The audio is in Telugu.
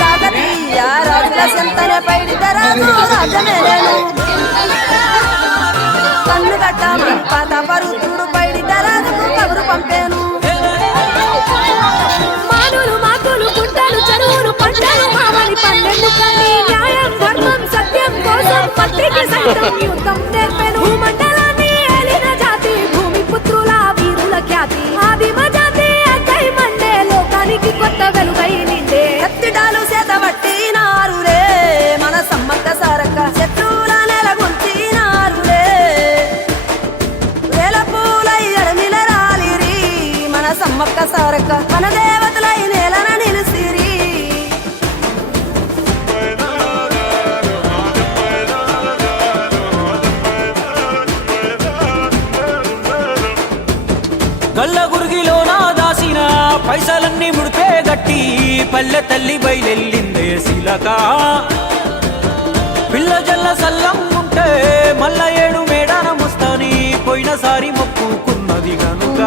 కాకతీయ రాజుల సంతన పైడితరాజు రాజమేలేను కన్ను కట్టమని పాత పరుతుడు పైడితరాజుకు కబురు పంపాను మానులు మాకులు గుంటలు చెరువులు పంటలు మామని పన్నెండు కానీ న్యాయం ధర్మం సత్యం కోసం పత్తికి సైతం యుద్ధం నేర్పెను భూమండలాన్ని ఏలిన జాతి భూమి పుత్రుల వీరుల ఖ్యాతి ఆదిమ జాతి అక్కై మండే లోకానికి కొత్త వెలుగై నిండే కత్తిడాలు చేతబట్టినారులే మన సమ్మక్క సారక్క శత్రువుల నెలగొల్చినారులే వేల పూలై అడమిల రాలిరి మన సమ్మక్క సారక్క మన దేవతలై నేలన నిలిసిరి గల్ల గురిగిలో నా దాసిన పైసలన్నీ ముడిపే గట్టి పల్లె తల్లి బయలెళ్ళిందే శిలక పిల్ల జల్ల సల్లం ఉంటే మల్ల ఏడు మేడాన ముస్తాని పోయినసారి మొక్కుకున్నది గనుక